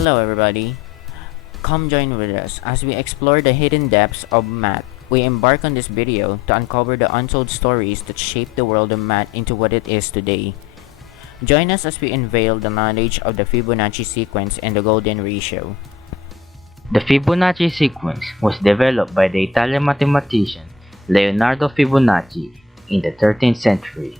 Hello everybody. Come join with us as we explore the hidden depths of math. We embark on this video to uncover the untold stories that shaped the world of math into what it is today. Join us as we unveil the knowledge of the Fibonacci sequence and the golden ratio. The Fibonacci sequence was developed by the Italian mathematician Leonardo Fibonacci in the 13th century.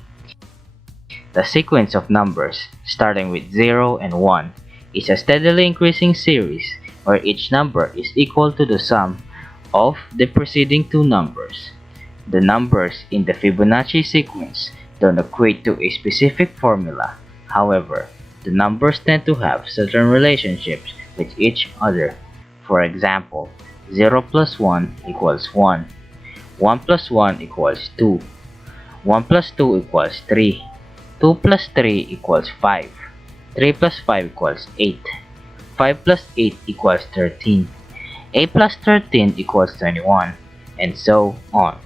The sequence of numbers, starting with 0 and 1, is a steadily increasing series where each number is equal to the sum of the preceding two numbers. The numbers in the Fibonacci sequence don't equate to a specific formula. However, the numbers tend to have certain relationships with each other. For example, 0 plus 1 equals 1, 1 plus 1 equals 2, 1 plus 2 equals 3, 2 plus 3 equals 5, 3 plus 5 equals 8, 5 plus 8 equals 13, 8 plus 13 equals 21, and so on.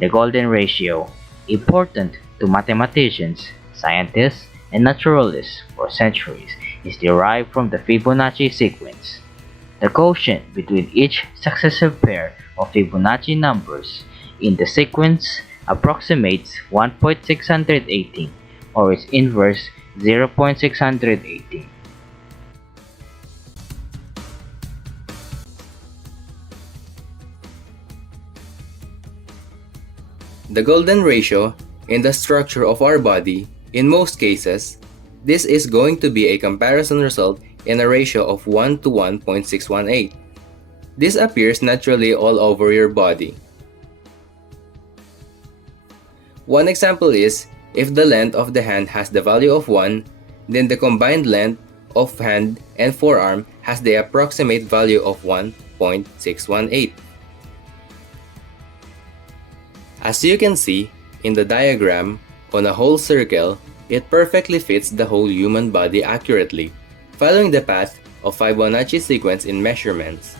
The golden ratio, important to mathematicians, scientists, and naturalists for centuries, is derived from the Fibonacci sequence. The quotient between each successive pair of Fibonacci numbers in the sequence approximates 1.618, or its inverse 0.618. The golden ratio in the structure of our body, in most cases, this is going to be a comparison result in a ratio of 1 to 1.618. This appears naturally all over your body. One example is, if the length of the hand has the value of 1, then the combined length of hand and forearm has the approximate value of 1.618. As you can see in the diagram, on a whole circle, it perfectly fits the whole human body accurately. Following the path of Fibonacci sequence in measurements,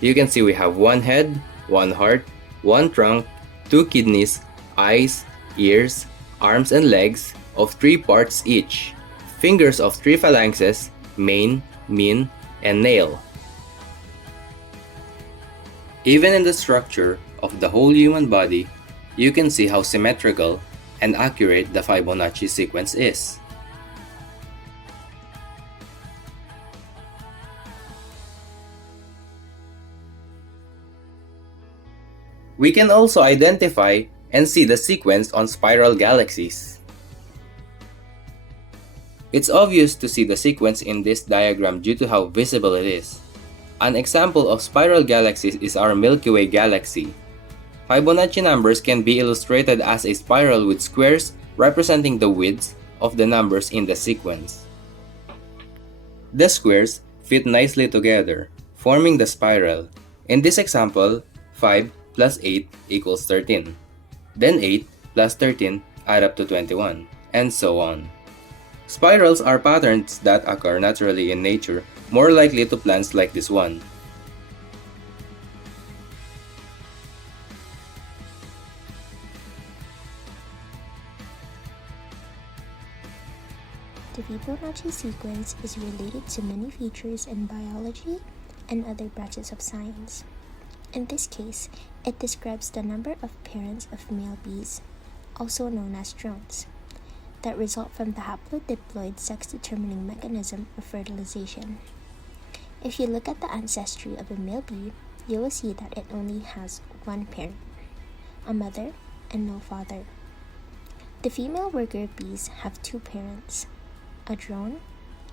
you can see we have one head, one heart, one trunk, two kidneys, eyes, ears, arms and legs of 3 parts each, fingers of 3 phalanxes, mane, min, and nail. Even in the structure of the whole human body, you can see how symmetrical and accurate the Fibonacci sequence is. We can also identify and see the sequence on spiral galaxies. It's obvious to see the sequence in this diagram due to how visible it is. An example of spiral galaxies is our Milky Way galaxy. Fibonacci numbers can be illustrated as a spiral with squares representing the widths of the numbers in the sequence. The squares fit nicely together, forming the spiral. In this example, 5 plus 8 equals 13. Then 8 plus 13 add up to 21, and so on. Spirals are patterns that occur naturally in nature, more likely to plants like this one. The Fibonacci sequence is related to many features in biology and other branches of science. In this case, it describes the number of parents of male bees, also known as drones, that result from the haplodiploid sex-determining mechanism of fertilization. If you look at the ancestry of a male bee, you will see that it only has one parent, a mother and no father. The female worker bees have 2 parents, a drone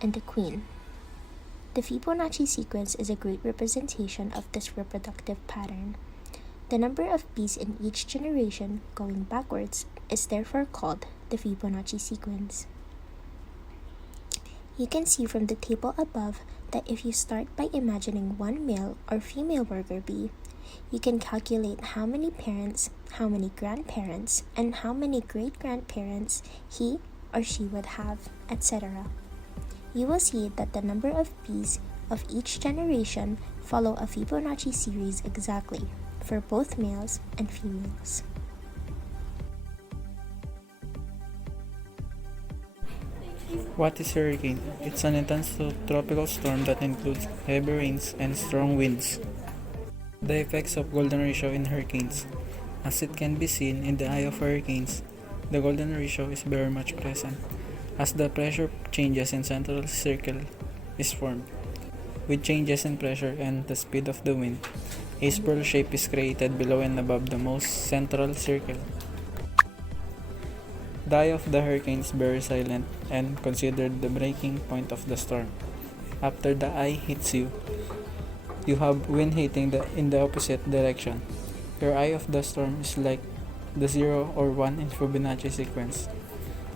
and a queen. The Fibonacci sequence is a great representation of this reproductive pattern. The number of bees in each generation going backwards is therefore called the Fibonacci sequence. You can see from the table above that if you start by imagining one male or female worker bee, you can calculate how many parents, how many grandparents, and how many great-grandparents he or she would have, etc. You will see that the number of bees of each generation follow a Fibonacci series exactly for both males and females. What is hurricane? It's an intense tropical storm that includes heavy rains and strong winds. The effects of golden ratio in hurricanes. As it can be seen in the eye of hurricanes, the golden ratio is very much present, as the pressure changes in central circle is formed. With changes in pressure and the speed of the wind, a spiral shape is created below and above the most central circle. The eye of the hurricane is very silent and considered the breaking point of the storm. After the eye hits you, you have wind hitting in the opposite direction. Your eye of the storm is like the 0 or 1 in Fibonacci sequence.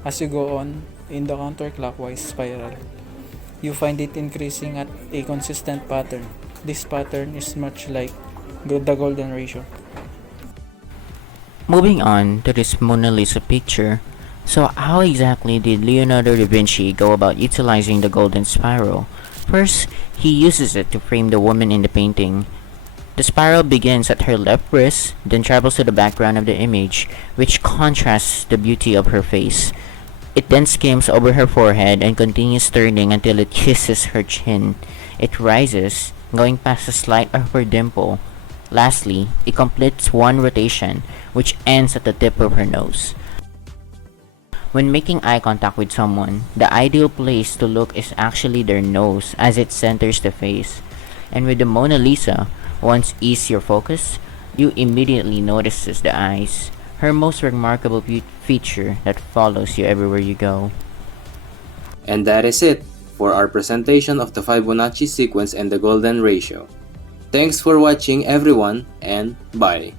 As you go on in the counterclockwise spiral, you find it increasing at a consistent pattern. This pattern is much like the golden ratio. Moving on to this Mona Lisa picture. So how exactly did Leonardo da Vinci go about utilizing the golden spiral? First, he uses it to frame the woman in the painting. The spiral begins at her left wrist, then travels to the background of the image, which contrasts the beauty of her face. It then skims over her forehead and continues turning until it kisses her chin. It rises, going past the slight upper dimple. Lastly, it completes one rotation, which ends at the tip of her nose. When making eye contact with someone, the ideal place to look is actually their nose, as it centers the face. And with the Mona Lisa, once ease your focus, you immediately notices the eyes, her most remarkable feature that follows you everywhere you go. And that is it for our presentation of the Fibonacci sequence and the golden ratio. Thanks for watching everyone, and bye.